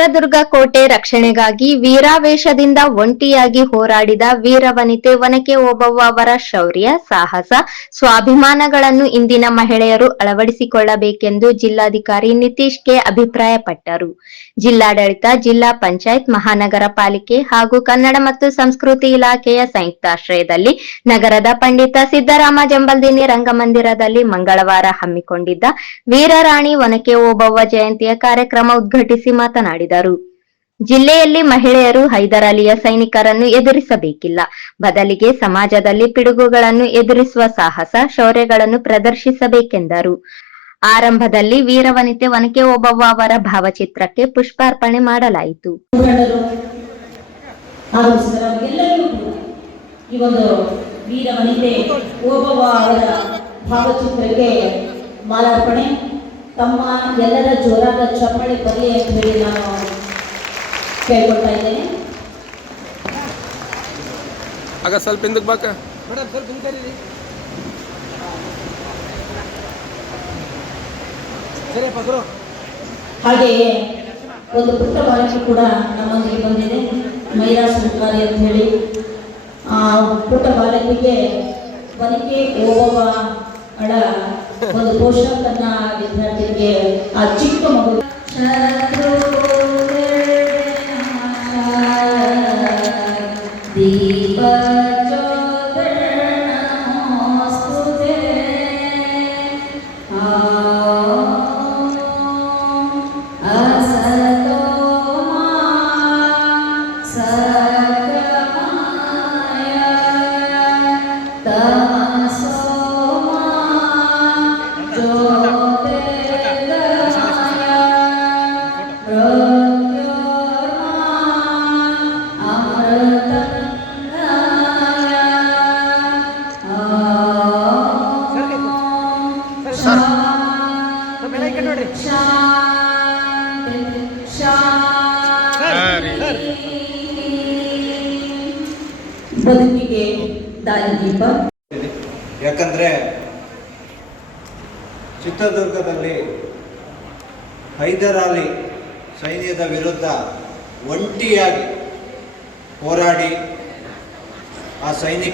ಚಿತ್ರದುರ್ಗ ಕೋಟೆ ರಕ್ಷಣೆಗಾಗಿ ವೀರಾವೇಶದಿಂದ ಒಂಟಿಯಾಗಿ ಹೋರಾಡಿದ ವೀರವನಿತೆ ಒನಕೆ ಓಬವ್ವ ಅವರ ಶೌರ್ಯ, ಸಾಹಸ, ಸ್ವಾಭಿಮಾನಗಳನ್ನು ಇಂದಿನ ಮಹಿಳೆಯರು ಅಳವಡಿಸಿಕೊಳ್ಳಬೇಕೆಂದು ಜಿಲ್ಲಾಧಿಕಾರಿ ನಿತೀಶ್ ಕೆ ಅಭಿಪ್ರಾಯಪಟ್ಟರು. ಜಿಲ್ಲಾಡಳಿತ, ಜಿಲ್ಲಾ ಪಂಚಾಯತ್, ಮಹಾನಗರ ಪಾಲಿಕೆ ಹಾಗೂ ಕನ್ನಡ ಮತ್ತು ಸಂಸ್ಕೃತಿ ಇಲಾಖೆಯ ಸಂಯುಕ್ತಾಶ್ರಯದಲ್ಲಿ ನಗರದ ಪಂಡಿತ ಸಿದ್ದರಾಮ ಜಂಬಲ್ದಿನಿ ರಂಗಮಂದಿರದಲ್ಲಿ ಮಂಗಳವಾರ ಹಮ್ಮಿಕೊಂಡಿದ್ದ ವೀರರಾಣಿ ಒನಕೆ ಓಬವ್ವ ಜಯಂತಿಯ ಕಾರ್ಯಕ್ರಮ ಉದ್ಘಾಟಿಸಿ ಮಾತನಾಡಿದರು. ಜಿಲ್ಲೆಯಲ್ಲಿ ಮಹಿಳೆಯರು ಹೈದರ್ ಅಲಿಯ ಸೈನಿಕರನ್ನು ಎದುರಿಸಬೇಕಿಲ್ಲ. ಬದಲಿಗೆ ಸಮಾಜದಲ್ಲಿ ಪಿಡುಗುಗಳನ್ನು ಎದುರಿಸುವ ಸಾಹಸ ಶೌರ್ಯಗಳನ್ನು ಪ್ರದರ್ಶಿಸಬೇಕೆಂದರು. ಆರಂಭದಲ್ಲಿ ವೀರವನಿತೆ ಒನಕೆ ಓಬವ್ವ ಅವರ ಭಾವಚಿತ್ರಕ್ಕೆ ಪುಷ್ಪಾರ್ಪಣೆ ಮಾಡಲಾಯಿತು. ಭಾವಚಿತ್ರಕ್ಕೆ ಮಾಲಾರ್ಪಣೆ ತಮ್ಮ ಎಲ್ಲರ ಜೋರಾದ ಚಪ್ಪಳಿ ಬರಲಿ ಅಂತ ಹೇಳಿ ನಾನು ಕೇಳ್ಕೊಳ್ತಾ ಇದ್ದೇನೆ. ಆಗ ಸ್ವಲ್ಪ ಹಿಂದಕ್ಕೆ ಬಾಕ. ಹಾಗೆಯೇ ಒಂದು ಪುಟ್ಟ ಬಾಲಕಿ ಕೂಡ ನಮ್ಮೊಂದಿಗೆ ಬಂದಿದೆ. ಮೈರಾ ಸರ್ಕಾರಿ ಅಂತ ಹೇಳಿ. ಆ ಪುಟ್ಟ ಬಾಲಕಿಗೆ ಬನಿಕೆ ಓಬವ್ವ ಅಳ ಒಂದು ಪೋಷಕನ್ನ ವಿದ್ಯಾರ್ಥಿಗೆ ಆ ಚಿಕ್ಕ ಮಗು.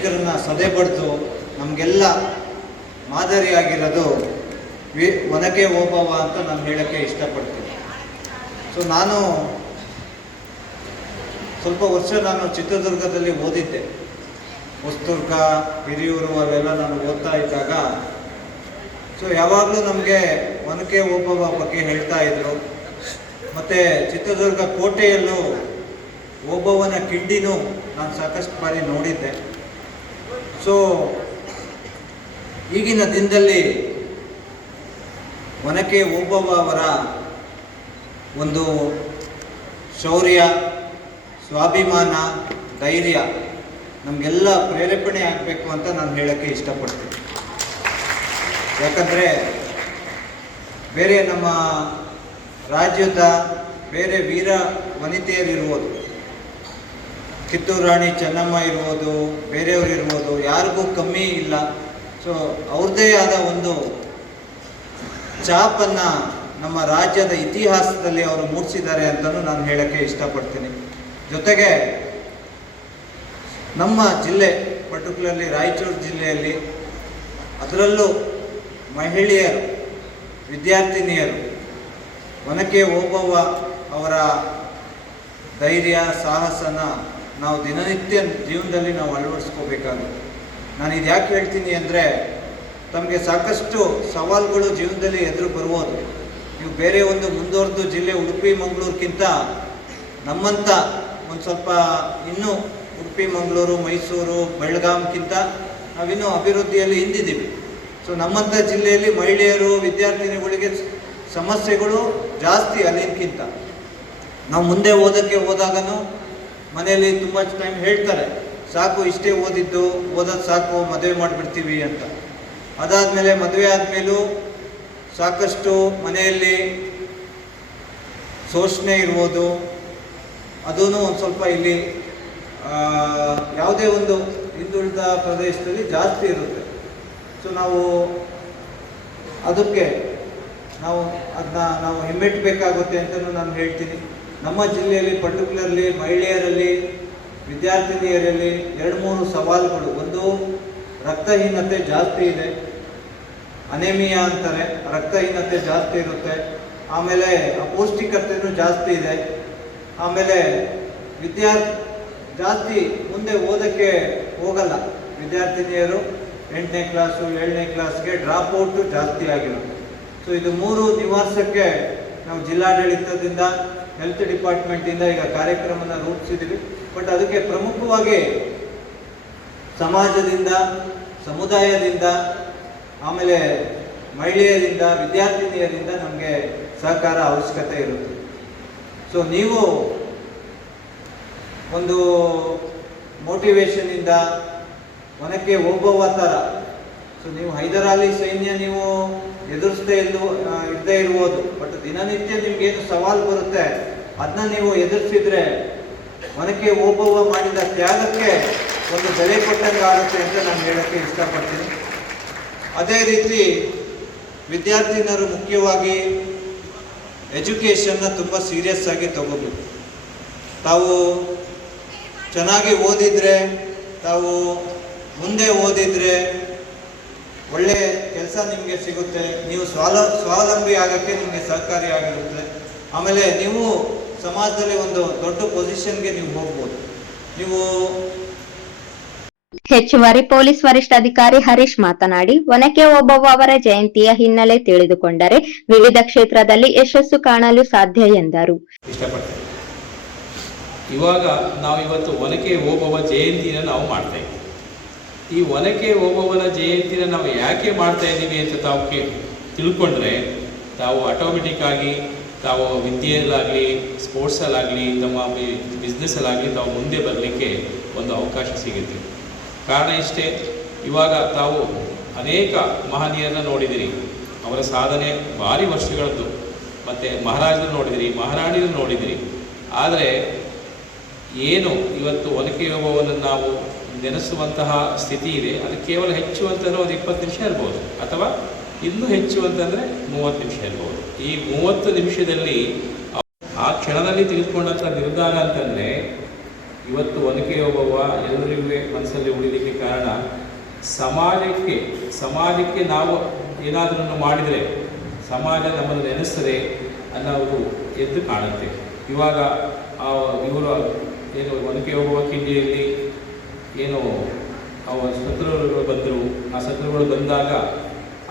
ಆ ಸದೆ ಪಡೆದು ನಮಗೆಲ್ಲ ಮಾದರಿಯಾಗಿರೋದು ವಿ, ಒನಕೆ ಓಬವ್ವ ಅಂತ ನಾನು ಹೇಳೋಕ್ಕೆ ಇಷ್ಟಪಡ್ತೀನಿ. ಸೊ ನಾನು ಸ್ವಲ್ಪ ವರ್ಷ ನಾನು ಚಿತ್ರದುರ್ಗದಲ್ಲಿ ಓದಿದ್ದೆ. ಹೊಸದುರ್ಗ, ಹಿರಿಯೂರು ಅವೆಲ್ಲ ನಾನು ಓದ್ತಾ ಇದ್ದಾಗ ಸೊ ಯಾವಾಗಲೂ ನಮಗೆ ಒನಕೆ ಓಬವ್ವ ಬಗ್ಗೆ ಹೇಳ್ತಾ ಇದ್ರು. ಮತ್ತು ಚಿತ್ರದುರ್ಗ ಕೋಟೆಯಲ್ಲೂ ಓಬವ್ವನ ಕಿಂಡಿನೂ ನಾನು ಸಾಕಷ್ಟು ಬಾರಿ ನೋಡಿದ್ದೆ. ಸೊ, ಈಗಿನ ದಿನದಲ್ಲಿ ಒನಕೆ ಓಬವ್ವ ಅವರ ಒಂದು ಶೌರ್ಯ, ಸ್ವಾಭಿಮಾನ, ಧೈರ್ಯ ನಮಗೆಲ್ಲ ಪ್ರೇರೇಪಣೆ ಆಗಬೇಕು ಅಂತ ನಾನು ಹೇಳೋಕ್ಕೆ ಇಷ್ಟಪಡ್ತೀನಿ. ಯಾಕಂದರೆ ಬೇರೆ ನಮ್ಮ ರಾಜ್ಯದ ಬೇರೆ ವೀರ ವನಿತೆಯರಿರ್ಬೋದು ಕಿತ್ತೂರು ರಾಣಿ ಚೆನ್ನಮ್ಮ ಇರ್ಬೋದು, ಬೇರೆಯವರು ಇರ್ಬೋದು, ಯಾರಿಗೂ ಕಮ್ಮಿ ಇಲ್ಲ. ಸೊ ಅವ್ರದ್ದೇ ಆದ ಒಂದು ಛಾಪನ್ನು ನಮ್ಮ ರಾಜ್ಯದ ಇತಿಹಾಸದಲ್ಲಿ ಅವರು ಮೂಡಿಸಿದ್ದಾರೆ ಅಂತಲೂ ನಾನು ಹೇಳೋಕ್ಕೆ ಇಷ್ಟಪಡ್ತೀನಿ. ಜೊತೆಗೆ ನಮ್ಮ ಜಿಲ್ಲೆ, ಪರ್ಟಿಕ್ಯುಲರ್ಲಿ ರಾಯಚೂರು ಜಿಲ್ಲೆಯಲ್ಲಿ ಅದರಲ್ಲೂ ಮಹಿಳೆಯರು, ವಿದ್ಯಾರ್ಥಿನಿಯರು, ಒನಕೆ ಓಬವ್ವ ಅವರ ಧೈರ್ಯ, ಸಾಹಸನ ನಾವು ದಿನನಿತ್ಯ ಜೀವನದಲ್ಲಿ ನಾವು ಅಳವಡಿಸ್ಕೋಬೇಕಾಗುತ್ತೆ. ನಾನು ಇದು ಯಾಕೆ ಹೇಳ್ತೀನಿ ಅಂದರೆ, ತಮಗೆ ಸಾಕಷ್ಟು ಸವಾಲುಗಳು ಜೀವನದಲ್ಲಿ ಎದುರು ಬರ್ಬೋದು ನೀವು ಬೇರೆ ಒಂದು ಮುಂದುವರೆದು ಜಿಲ್ಲೆ ಉಡುಪಿ ಮಂಗಳೂರಿಗಿಂತ ನಮ್ಮಂಥ ಒಂದು ಸ್ವಲ್ಪ ಇನ್ನೂ ಉಡುಪಿ, ಮಂಗಳೂರು, ಮೈಸೂರು ಬೆಳಗಾಂಕ್ಕಿಂತ ನಾವಿನ್ನೂ ಅಭಿವೃದ್ಧಿಯಲ್ಲಿ ಹಿಂದಿದ್ದೀವಿ. ಸೊ ನಮ್ಮಂಥ ಜಿಲ್ಲೆಯಲ್ಲಿ ಮಹಿಳೆಯರು, ವಿದ್ಯಾರ್ಥಿನಿಗಳಿಗೆ ಸಮಸ್ಯೆಗಳು ಜಾಸ್ತಿ ಅಲ್ಲಿನಕ್ಕಿಂತ ನಾವು ಮುಂದೆ ಓದೋಕ್ಕೆ ಹೋದಾಗನೂ ಮನೆಯಲ್ಲಿ ತುಂಬ ಟೈಮ್ ಹೇಳ್ತಾರೆ, ಸಾಕು, ಇಷ್ಟೇ ಓದಿದ್ದು, ಓದೋದು ಸಾಕು, ಮದುವೆ ಮಾಡಿಬಿಡ್ತೀವಿ ಅಂತ. ಅದಾದಮೇಲೆ ಮದುವೆ ಆದಮೇಲೂ ಸಾಕಷ್ಟು ಮನೆಯಲ್ಲಿ ಶೋಷಣೆ ಇರ್ಬೋದು. ಅದೂ ಒಂದು ಸ್ವಲ್ಪ ಇಲ್ಲಿ ಯಾವುದೇ ಒಂದು ಹಿಂದುಳಿದ ಪ್ರದೇಶದಲ್ಲಿ ಜಾಸ್ತಿ ಇರುತ್ತೆ. ಸೊ ನಾವು ಅದಕ್ಕೆ ನಾವು ಅದನ್ನ ನಾವು ಹಿಮ್ಮೆಟ್ಟಬೇಕಾಗುತ್ತೆ ಅಂತಲೂ ನಾನು ಹೇಳ್ತೀನಿ. ನಮ್ಮ ಜಿಲ್ಲೆಯಲ್ಲಿ ಪರ್ಟಿಕ್ಯುಲರ್ಲಿ ಮಹಿಳೆಯರಲ್ಲಿ, ವಿದ್ಯಾರ್ಥಿನಿಯರಲ್ಲಿ ಎರಡು ಮೂರು ಸವಾಲುಗಳು. ಒಂದು, ರಕ್ತಹೀನತೆ ಜಾಸ್ತಿ ಇದೆ. ಅನೇಮಿಯಾ ಅಂತಾರೆ, ರಕ್ತಹೀನತೆ ಜಾಸ್ತಿ ಇರುತ್ತೆ. ಆಮೇಲೆ ಅಪೌಷ್ಟಿಕತೆಯೂ ಜಾಸ್ತಿ ಇದೆ. ಆಮೇಲೆ ವಿದ್ಯಾರ್ಥಿ, ಜಾಸ್ತಿ ಮುಂದೆ ಓದೋಕ್ಕೆ ಹೋಗಲ್ಲ. ವಿದ್ಯಾರ್ಥಿನಿಯರು ಎಂಟನೇ ಕ್ಲಾಸು ಏಳನೇ ಕ್ಲಾಸ್ಗೆ ಡ್ರಾಪ್ ಔಟು ಜಾಸ್ತಿ ಆಗಿರುತ್ತೆ. ಸೊ ಇದು ಮೂರು ನಿವಾರಿಸೋಕ್ಕೆ ನಾವು ಜಿಲ್ಲಾಡಳಿತದಿಂದ ಹೆಲ್ತ್ ಡಿಪಾರ್ಟ್ಮೆಂಟಿಂದ ಈಗ ಕಾರ್ಯಕ್ರಮನ ರೂಪಿಸಿದ್ದೀವಿ ಬಟ್ ಅದಕ್ಕೆ ಪ್ರಮುಖವಾಗಿ ಸಮಾಜದಿಂದ, ಸಮುದಾಯದಿಂದ, ಆಮೇಲೆ ಮಹಿಳೆಯರಿಂದ, ವಿದ್ಯಾರ್ಥಿನಿಯರಿಂದ ನಮಗೆ ಸಹಕಾರ ಅವಶ್ಯಕತೆ ಇರುತ್ತೆ. ಸೊ ನೀವು ಒಂದು ಮೋಟಿವೇಶನಿಂದ ಒನಕ್ಕೆ ಹೋಗುವ ಥರ ಸೊ ನೀವು ಹೈದರಾಲಿ ಸೈನ್ಯ ನೀವು ಎದುರಿಸದೇ ಇಲ್ಲ ಇದ್ದೇ ಇರ್ಬೋದು. ಬಟ್ ದಿನನಿತ್ಯ ನಿಮ್ಗೇನು ಸವಾಲು ಬರುತ್ತೆ? ಅದನ್ನ ನೀವು ಎದುರಿಸಿದ್ರೆ ಮನಕ್ಕೆ ಓಬವ್ವ ಮಾಡಿದ ತ್ಯಾಗಕ್ಕೆ ಒಂದು ಬೆಲೆ ಕೊಟ್ಟಂಗೆ ಆಗುತ್ತೆ ಅಂತ ನಾನು ಹೇಳಕ್ಕೆ ಇಷ್ಟಪಡ್ತೀನಿ. ಅದೇ ರೀತಿ ವಿದ್ಯಾರ್ಥಿನರು ಮುಖ್ಯವಾಗಿ ಎಜುಕೇಷನ್ನ ತುಂಬ ಸೀರಿಯಸ್ ಆಗಿ ತಗೋಬೇಕು. ತಾವು ಚೆನ್ನಾಗಿ ಓದಿದ್ರೆ, ತಾವು ಮುಂದೆ ಓದಿದ್ರೆ ಒಳ್ಳೆ ಕೆಲಸ ನಿಮಗೆ ಸಿಗುತ್ತೆ. ನೀವು ಸ್ವಾಲ ಸ್ವಾವಲಂಬಿ ಆಗೋಕ್ಕೆ ನಿಮಗೆ ಸಹಕಾರಿಯಾಗಿರುತ್ತೆ ಆಮೇಲೆ ನೀವು ಸಮಾಜದಲ್ಲಿ ಒಂದು ದೊಡ್ಡ ಪೊಸಿಷನ್ಗೆ ನೀವು ಹೋಗ್ಬೋದು. ನೀವು ಹೆಚ್ಚುವರಿ ಪೊಲೀಸ್ ವರಿಷ್ಠಾಧಿಕಾರಿ ಹರೀಶ್ ಮಾತನಾಡಿ ಒನಕೆ ಓಬವ್ವ ಅವರ ಜಯಂತಿಯ ಹಿನ್ನೆಲೆ ತಿಳಿದುಕೊಂಡರೆ ವಿವಿಧ ಕ್ಷೇತ್ರದಲ್ಲಿ ಯಶಸ್ಸು ಕಾಣಲು ಸಾಧ್ಯ ಎಂದರು. ಇವಾಗ ನಾವು ಇವತ್ತು ಒನಕೆ ಓಬವ್ವ ಜಯಂತಿನ ನಾವು ಮಾಡ್ತಾ ಇದ್ದೀವಿ. ಈ ಒನಕೆ ಓಬವ್ವನ ಜಯಂತಿನ ನಾವು ಯಾಕೆ ಮಾಡ್ತಾ ಇದ್ದೀವಿ ಅಂತ ತಾವು ಕೇ, ತಿಳ್ಕೊಂಡ್ರೆ ತಾವು ಆಟೋಮೆಟಿಕ್ ಆಗಿ ತಾವು ವಿದ್ಯೆಯಲ್ಲಾಗಲಿ ಸ್ಪೋರ್ಟ್ಸಲ್ಲಾಗಲಿ ತಮ್ಮ ಬಿಸ್ನೆಸ್ಸಲ್ಲಾಗಲಿ ತಾವು ಮುಂದೆ ಬರಲಿಕ್ಕೆ ಒಂದು ಅವಕಾಶ ಸಿಗುತ್ತೆ. ಕಾರಣ ಇಷ್ಟೇ, ಇವಾಗ ತಾವು ಅನೇಕ ಮಹನೀಯರನ್ನ ನೋಡಿದಿರಿ. ಅವರ ಸಾಧನೆ ಭಾರಿ ವರ್ಷಗಳದ್ದು. ಮತ್ತು ಮಹಾರಾಜರು ನೋಡಿದಿರಿ ಮಹಾರಾಣಿಯರು ನೋಡಿದಿರಿ. ಆದರೆ ಏನು ಇವತ್ತು ಒನಕೆ ಯೋಗವನ್ನು ನಾವು ನೆನೆಸುವಂತಹ ಸ್ಥಿತಿ ಇದೆ. ಅದು ಕೇವಲ ಹೆಚ್ಚು ಅಂತಂದರೆ ಒಂದು ಇಪ್ಪತ್ತು ನಿಮಿಷ ಇರ್ಬೋದು. ಅಥವಾ ಇನ್ನೂ ಹೆಚ್ಚು ಅಂತಂದರೆ ಮೂವತ್ತು ನಿಮಿಷ ಇರ್ಬೋದು. ಈ ಮೂವತ್ತು ನಿಮಿಷದಲ್ಲಿ ಆ ಕ್ಷಣದಲ್ಲಿ ತೆಗೆದುಕೊಂಡಂಥ ನಿರ್ಧಾರ ಅಂತಂದರೆ ಇವತ್ತು ಒನಕೆ ಓಬವ್ವ ಎಲ್ಲರಿಗೂ ಮನಸ್ಸಲ್ಲಿ ಉಳಿಲಿಕ್ಕೆ ಕಾರಣ ಸಮಾಜಕ್ಕೆ ಸಮಾಜಕ್ಕೆ ನಾವು ಏನಾದರೂ ಮಾಡಿದರೆ ಸಮಾಜ ನಮ್ಮನ್ನು ನೆನೆಸ್ತದೆ ಅನ್ನೋದು ಎದ್ದು ಕಾಣುತ್ತೆ. ಇವಾಗ ಇವರು ಏನು ಒನಕೆ ಓಬವ್ವ ಕಿಂಡಿಯಲ್ಲಿ ಏನು ಅವ ಶತ್ರುಗಳು ಬಂದರು, ಆ ಶತ್ರುಗಳು ಬಂದಾಗ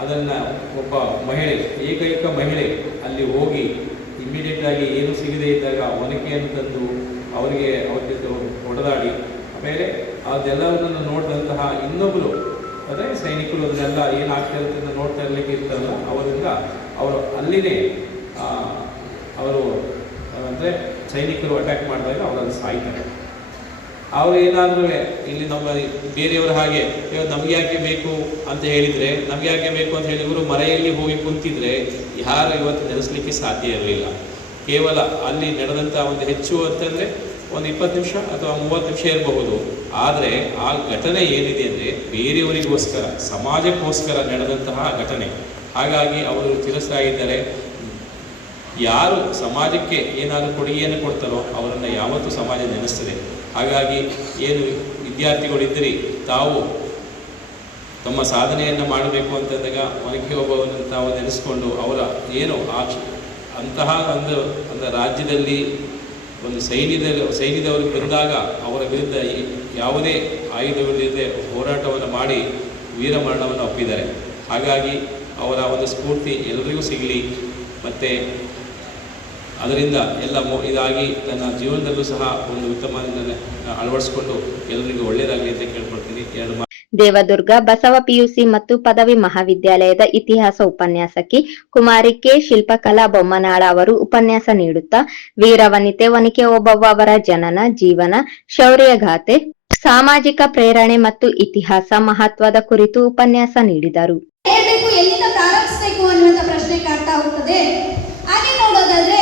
ಅದನ್ನು ಒಬ್ಬ ಮಹಿಳೆ, ಏಕೈಕ ಮಹಿಳೆ ಅಲ್ಲಿ ಹೋಗಿ ಇಮ್ಮಿಡಿಯೇಟಾಗಿ ಏನು ಸಿಗದೇ ಇದ್ದಾಗ ಒನಕೆಯನ್ನು ತಂದು ಅವರಿಗೆ ಅವ್ರ ಜೊತೆ ಹೊಡೆದಾಡಿ ಆಮೇಲೆ ಅದೆಲ್ಲವನ್ನು ನೋಡಿದಂತಹ ಇನ್ನೊಬ್ಬರು ಅಂದರೆ ಸೈನಿಕರು ಅದನ್ನೆಲ್ಲ ಏನು ಆಗ್ತಾ ಇರುತ್ತೆ ನೋಡ್ತಾ ಇರಲಿಕ್ಕೆ ಇರ್ತಾರಲ್ಲ ಅವರಿಂದ ಅವರು ಅಲ್ಲಿನೇ ಅವರು, ಅಂದರೆ ಸೈನಿಕರು ಅಟ್ಯಾಕ್ ಮಾಡಿದಾಗ ಅವರಲ್ಲಿ ಸಾಯ್ತಾರೆ. ಅವರು ಏನಾದರೂ ಇಲ್ಲಿ ನಮ್ಮ ಬೇರೆಯವರ ಹಾಗೆ ಇವತ್ತು ನಮ್ಗೆ ಯಾಕೆ ಬೇಕು ಅಂತ ಹೇಳಿದರೆ, ನಮ್ಗೆ ಯಾಕೆ ಬೇಕು ಅಂತ ಹೇಳಿ ಇವರು ಮರೆಯಲ್ಲಿ ಹೋಗಿ ಕುಂತಿದ್ರೆ ಯಾರು ಇವತ್ತು ನೆನೆಸ್ಲಿಕ್ಕೆ ಸಾಧ್ಯ ಇರಲಿಲ್ಲ. ಕೇವಲ ಅಲ್ಲಿ ನಡೆದಂಥ ಒಂದು ಹೆಚ್ಚು ಅಂತಂದರೆ ಒಂದು ಇಪ್ಪತ್ತು ನಿಮಿಷ ಅಥವಾ ಮೂವತ್ತು ನಿಮಿಷ ಇರಬಹುದು. ಆದರೆ ಆ ಘಟನೆ ಏನಿದೆ ಅಂದರೆ ಬೇರೆಯವರಿಗೋಸ್ಕರ, ಸಮಾಜಕ್ಕೋಸ್ಕರ ನಡೆದಂತಹ ಘಟನೆ. ಹಾಗಾಗಿ ಅವರು ಚಿರಸ್ಥಾಗಿದ್ದಾರೆ ಯಾರು ಸಮಾಜಕ್ಕೆ ಏನಾದರೂ ಕೊಡುಗೆಯನ್ನು ಕೊಡ್ತಾರೋ ಅವರನ್ನು ಯಾವತ್ತೂ ಸಮಾಜ ನೆನೆಸ್ತದೆ. ಹಾಗಾಗಿ ಏನು ವಿದ್ಯಾರ್ಥಿಗಳಿದ್ದರೆ, ತಾವು ತಮ್ಮ ಸಾಧನೆಯನ್ನು ಮಾಡಬೇಕು ಅಂತಂದಾಗ ಒನಕೆ ಒಬ್ಬವನ್ನು ತಾವು ನೆನೆಸ್ಕೊಂಡು ಅವರ ಏನು ಆ ಅಂತಹ ಒಂದು ಒಂದು ರಾಜ್ಯದಲ್ಲಿ ಒಂದು ಸೈನ್ಯದ, ಸೈನ್ಯದವರು ಬಂದಾಗ ಅವರ ವಿರುದ್ಧ ಯಾವುದೇ ಆಯುಧಗಳಿಲ್ಲದೆ ಹೋರಾಟವನ್ನು ಮಾಡಿ ವೀರಮರಣವನ್ನು ಒಪ್ಪಿದ್ದಾರೆ. ಹಾಗಾಗಿ ಅವರ ಒಂದು ಸ್ಫೂರ್ತಿ ಎಲ್ಲರಿಗೂ ಸಿಗಲಿ. ಮತ್ತು ಅದರಿಂದ ಎಲ್ಲ ಮೊ ಇದಾಗಿ ತನ್ನ ಜೀವನದಲ್ಲೂ ಸಹ ಒಂದು ಉತ್ತಮ ಅಳವಡಿಸಿಕೊಂಡು ಎಲ್ಲರಿಗೂ ಒಳ್ಳೆಯದಾಗಲಿ ಅಂತ ಕೇಳ್ಕೊಳ್ತೀನಿ. ಎರಡು ದೇವದುರ್ಗ ಬಸವ ಪಿಯುಸಿ ಮತ್ತು ಪದವಿ ಮಹಾವಿದ್ಯಾಲಯದ ಇತಿಹಾಸ ಉಪನ್ಯಾಸಕಿ ಕುಮಾರಿ ಕೆ ಶಿಲ್ಪಕಲಾ ಬೊಮ್ಮನಾಳ ಅವರು ಉಪನ್ಯಾಸ ನೀಡುತ್ತಾ ವೀರವನಿತೆ ವನಿಕೆ ಓಬವ್ವ ಅವರ ಜನನ ಜೀವನ ಶೌರ್ಯಗಾಥೆ ಸಾಮಾಜಿಕ ಪ್ರೇರಣೆ ಮತ್ತು ಇತಿಹಾಸ ಮಹತ್ವದ ಕುರಿತು ಉಪನ್ಯಾಸ ನೀಡಿದರು. ಎಲ್ಲಿಂದ ಪ್ರಾರಂಭಿಸಬೇಕು ಅನ್ನುವಂಥ ಪ್ರಶ್ನೆ ಕಾಡ್ತಾ ಹೋಗ್ತದೆ. ಹಾಗೆ ನೋಡೋದಾದ್ರೆ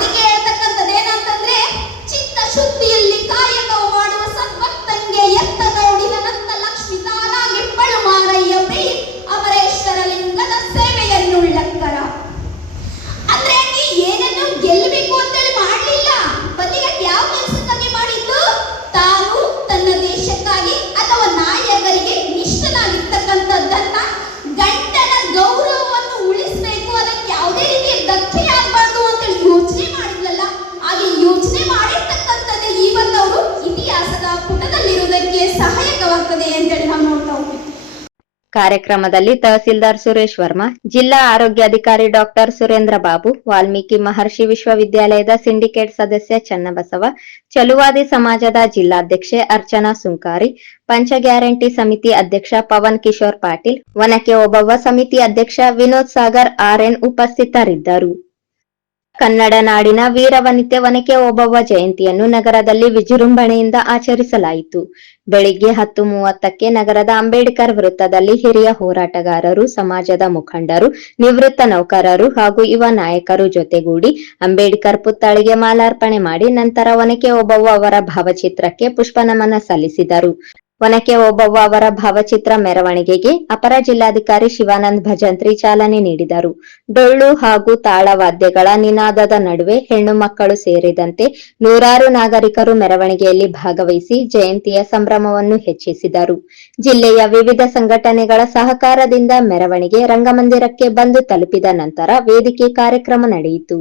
ಅದಕ್ಕೆ ಕಾರ್ಯಕ್ರಮದಲ್ಲಿ ತಹಸೀಲ್ದಾರ್ ಸುರೇಶ್ ವರ್ಮಾ, ಜಿಲ್ಲಾ ಆರೋಗ್ಯಾಧಿಕಾರಿ ಡಾಕ್ಟರ್ ಸುರೇಂದ್ರ ಬಾಬು, ವಾಲ್ಮೀಕಿ ಮಹರ್ಷಿ ವಿಶ್ವವಿದ್ಯಾಲಯದ ಸಿಂಡಿಕೇಟ್ ಸದಸ್ಯ ಚನ್ನಬಸವ, ಚಲುವಾದಿ ಸಮಾಜದ ಜಿಲ್ಲಾಧ್ಯಕ್ಷೆ ಅರ್ಚನಾ ಸುಂಕಾರಿ, ಪಂಚ ಗ್ಯಾರಂಟಿ ಸಮಿತಿ ಅಧ್ಯಕ್ಷ ಪವನ್ ಕಿಶೋರ್ ಪಾಟೀಲ್ ಒನಕೆ ಓಬವ್ವ ಸಮಿತಿ ಅಧ್ಯಕ್ಷ ವಿನೋದ್ ಸಾಗರ್, ಆರ್ಎನ್ ಉಪಸ್ಥಿತರಿದ್ದರು. ಕನ್ನಡ ನಾಡಿನ ವೀರವನಿತೆ ವನಕೆ ಓಬವ್ವ ಜಯಂತಿಯನ್ನು ನಗರದಲ್ಲಿ ವಿಜೃಂಭಣೆಯಿಂದ ಆಚರಿಸಲಾಯಿತು. ಬೆಳಿಗ್ಗೆ ಹತ್ತು ಮೂವತ್ತಕ್ಕೆ ನಗರದ ಅಂಬೇಡ್ಕರ್ ವೃತ್ತದಲ್ಲಿ ಹಿರಿಯ ಹೋರಾಟಗಾರರು, ಸಮಾಜದ ಮುಖಂಡರು, ನಿವೃತ್ತ ನೌಕರರು ಹಾಗೂ ಯುವ ನಾಯಕರು ಜೊತೆಗೂಡಿ ಅಂಬೇಡ್ಕರ್ ಪುತ್ಥಳಿಗೆ ಮಾಲಾರ್ಪಣೆ ಮಾಡಿ ನಂತರ ಒನಕೆ ಓಬವ್ವ ಅವರ ಭಾವಚಿತ್ರಕ್ಕೆ ಪುಷ್ಪ ನಮನ ಸಲ್ಲಿಸಿದರು. ಒನಕೆ ಓಬವ್ವ ಅವರ ಭಾವಚಿತ್ರ ಮೆರವಣಿಗೆಗೆ ಅಪರ ಜಿಲ್ಲಾಧಿಕಾರಿ ಶಿವಾನಂದ್ ಭಜಂತ್ರಿ ಚಾಲನೆ ನೀಡಿದರು. ಡೊಳ್ಳು ಹಾಗೂ ತಾಳವಾದ್ಯಗಳ ನಿನಾದದ ನಡುವೆ ಹೆಣ್ಣು ಮಕ್ಕಳು ಸೇರಿದಂತೆ ನೂರಾರು ನಾಗರಿಕರು ಮೆರವಣಿಗೆಯಲ್ಲಿ ಭಾಗವಹಿಸಿ ಜಯಂತಿಯ ಸಂಭ್ರಮವನ್ನು ಹೆಚ್ಚಿಸಿದರು. ಜಿಲ್ಲೆಯ ವಿವಿಧ ಸಂಘಟನೆಗಳ ಸಹಕಾರದಿಂದ ಮೆರವಣಿಗೆ ರಂಗಮಂದಿರಕ್ಕೆ ಬಂದು ತಲುಪಿದ ನಂತರ ವೇದಿಕೆ ಕಾರ್ಯಕ್ರಮ ನಡೆಯಿತು.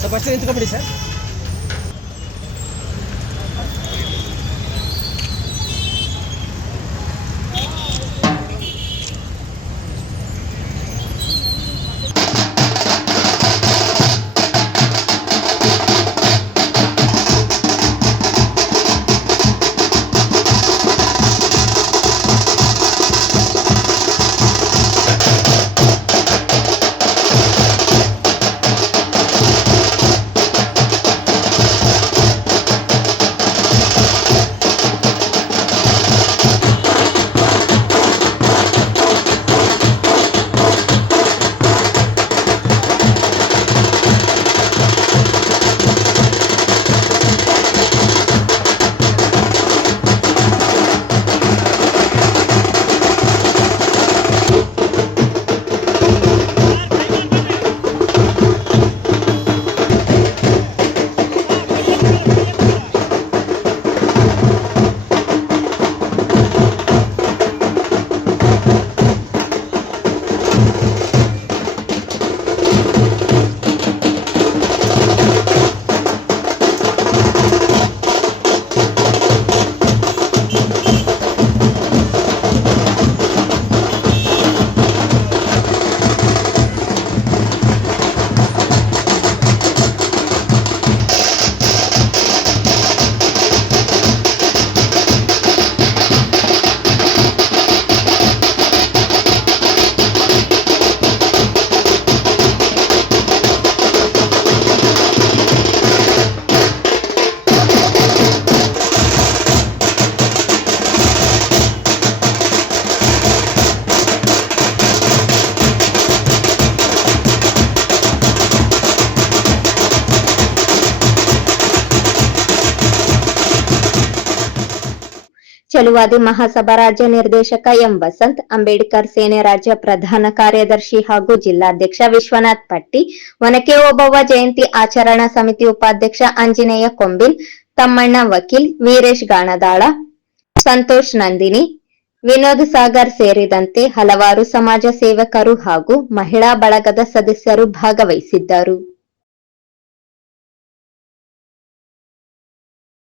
Sir, question is it, sir? Chaluvadi Mahasabha ರಾಜ್ಯ ನಿರ್ದೇಶಕ ಎಂ ವಸಂತ್, ಅಂಬೇಡ್ಕರ್ ಸೇನೆ ರಾಜ್ಯ ಪ್ರಧಾನ ಕಾರ್ಯದರ್ಶಿ ಹಾಗೂ ಜಿಲ್ಲಾಧ್ಯಕ್ಷ ವಿಶ್ವನಾಥ್ ಪಟ್ಟಿ, ಒನಕೆ ಓಬವ್ವ ಜಯಂತಿ ಆಚರಣಾ ಸಮಿತಿ ಉಪಾಧ್ಯಕ್ಷ ಆಂಜನೇಯ ಕೊಂಬಿಲ್, ತಮ್ಮಣ್ಣ ವಕೀಲ್ ವೀರೇಶ್ ಗಾಣದಾಳ, ಸಂತೋಷ್ ನಂದಿನಿ, ವಿನೋದ್ ಸಾಗರ್ ಸೇರಿದಂತೆ ಹಲವಾರು ಸಮಾಜ ಸೇವಕರು ಹಾಗೂ ಮಹಿಳಾ ಬಳಗದ ಸದಸ್ಯರು ಭಾಗವಹಿಸಿದ್ದರು.